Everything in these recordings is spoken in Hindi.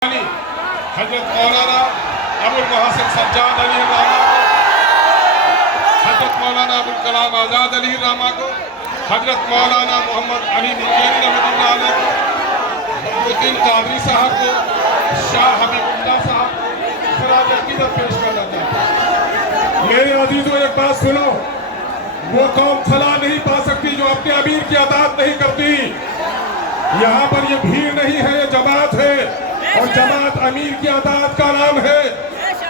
हजरत मौलाना अबुल मोहसिन सज्जाद अली रामा को, हजरत मौलाना अबुल कलाम आज़ाद अली रामा को, हजरत मौलाना मोहम्मद अली निंगेरी रहमतुल्लाह को, मुद्दीन कादरी साहब को, शाह हबीबुल्लाह साहब को खराज अकीदत पेश करना चाहता हूं। मेरे अजीजों, एक बात सुनो, वो कौम फला नहीं पा सकती जो अपने अमीर की अताअत नहीं करती। यहाँ पर ये भीड़ नहीं है, ये जमात है, और जमात अमीर की अताअत का नाम है।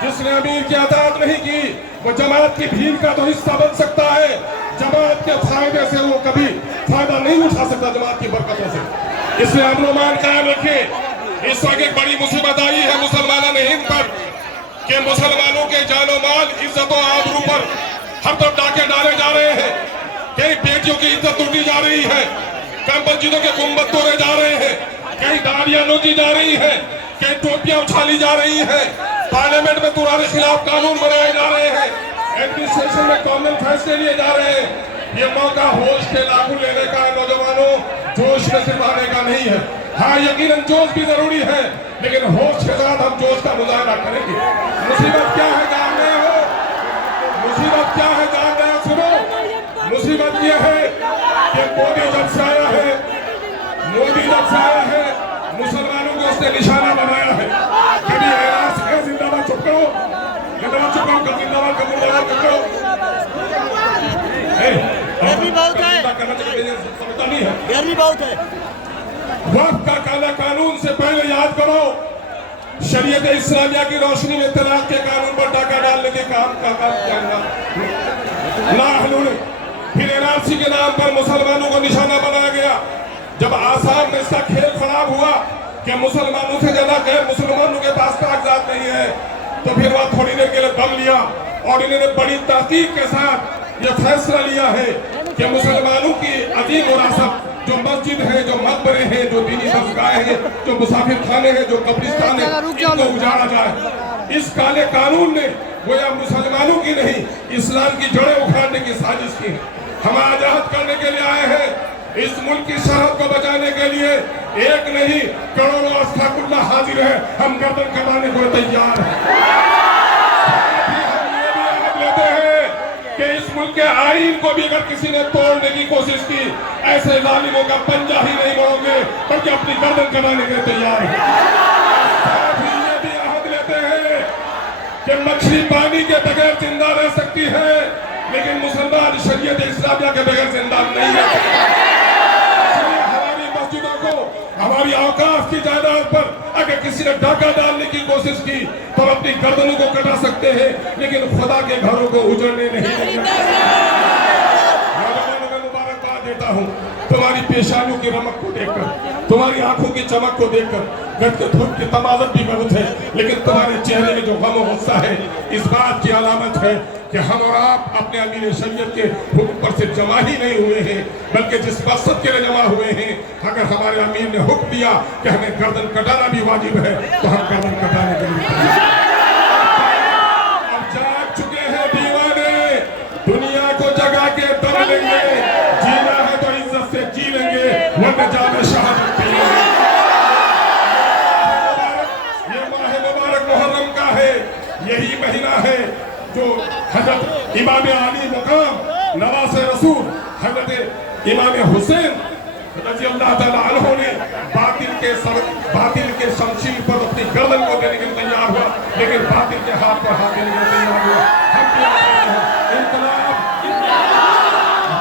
जिसने अमीर की अताअत नहीं की वो जमात की भीड़ का तो हिस्सा बन सकता है, जमात के फायदे से वो कभी फायदा नहीं उठा सकता, जमात की बरकतों से। इसलिए अमन मान कायम रखें। इस वक्त एक बड़ी मुसीबत आई है मुसलमानों हिंद पर कि मुसलमानों के जानो माल, इज्जत और आबरू पर हर तरफ डाके डाले जा रहे हैं। कई बेटियों की इज्जत लूटी जा रही है, कई मस्जिदों के गुंबद तोड़े जा रहे हैं, कई दाढ़ियां नोची जा रही है, कई टोपियां उछाली जा रही है, पार्लियामेंट में तुम्हारे खिलाफ कानून बनाए जा रहे हैं, एडमिनिस्ट्रेशन में कॉमन फैसले लिए जा रहे हैं। ये मौका होश के लागू लेने का है नौजवानों, जोश में सिर्फ आने का नहीं है। हाँ, यकीनन जोश भी जरूरी है, लेकिन होश के साथ हम जोश का मुजाहरा करेंगे। मुसीबत क्या है जान रहे हो? मुसीबत क्या है जान रहे हो? सुनो, मुसीबत ये है कि मोदी जब से आया है, मोदी जब से आया है, मुसलमानों को उसने निशाना बनाया है। कभी ऐलान है जिंदाबाद, चुप करो, जिंदाबाद चुप करो, कभी जिंदाबाद, कभी जिंदाबाद चुप करो। गर्मी बहुत है, समझता नहीं है, गर्मी बहुत है। वक्त का काला कानून से पहले याद करो, शरीयत इस्लामिया की रोशनी में तलाक के कानून पर डाका डालने के काम किया गया। फिर एनआरसी के नाम पर मुसलमानों को निशाना बनाया गया। जब आसाम में इसका खेल खराब हुआ कि मुसलमानों से ज्यादा गैर मुसलमानों के पास कागजात नहीं है, तो फिर वह थोड़ी देर के लिए दम लिया और इन्होंने बड़ी तहकीक के साथ ये फैसला लिया है कि मुसलमानों की अजीम विरासत, जो मस्जिद है, जो मकबरे हैं, जो दीनी दरगाह है, जो मुसाफिर खाने हैं, जो कब्रिस्तान है, इनको उजाड़ा जाए। इस काले कानून ने गोया मुसलमानों की नहीं, इस्लाम की जड़ें उखाड़ने की साजिश की। हम आजाद करने के लिए आए हैं, इस मुल्क की सरहद को बचाने के लिए एक नहीं करोड़ों अस्तगफिरुल्लाह हाजिर है। हम गर्दन कटाने को तैयार हैं। हम ये भी याद लेते हैं कि इस मुल्क के आईन को भी अगर किसी ने तोड़ने की कोशिश की, ऐसे जालिमों का पंजा ही नहीं मोड़ोगे, बल्कि अपनी गर्दन कटाने के लिए तैयार हैं। ये भी याद लेते हैं कि मछली पानी के बगैर जिंदा रह सकती है, लेकिन मुसलमान शरीयत इस्लामिया के बगैर जिंदा नहीं रह सकते। हमारी मस्जिदों को, हमारी औकाफ की जायदाद पर अगर किसी ने डाका डालने की कोशिश की तो अपनी गर्दनों को कटा सकते हैं, लेकिन खुदा के घरों को उजड़ने नहीं देंगे। मैं मुबारकबाद देता हूँ तुम्हारी पेशानियों की रमक को देखकर, तुम्हारी आंखों की चमक को देखकर। गट के धूप की तमाज़त भी बहुत है, लेकिन तुम्हारे चेहरे में जो गम और गुस्सा है, इस बात की अलामत है कि हम और आप अपने अमीर शरीयत के हुक्म पर से जमा ही नहीं हुए हैं, बल्कि जिस मकसद के लिए जमा हुए हैं। अगर हमारे अमीर ने हुक्म दिया कि हमें गर्दन कटाना भी वाजिब है, तो हम गर्दन कटाने के लिए अब जाग चुके हैं दीवाने, दुनिया को जगा के दम लेंगे। जीना है तो इज्जत से जी लेंगे, वरना जाने शहादत पिएंगे। ये माह मुबारक मुहर्रम का है, यही महीना है जो हजरत इमाम आली मुकाम नवासे रसूल हजरत इमाम हुसैन रज़ी अल्लाह ताला अन्हु ने बातिल के शमशीर पर अपनी गर्दन को देने के लिए तैयार हुआ, लेकिन बातिल के हाथ पर हाथ देने के लिए तैयार हुआ। हम क्या कहते हैं? इनकलाब,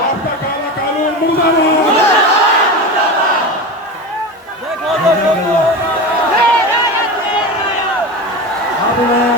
वक्त का काला कानून मुर्दाबाद। देखो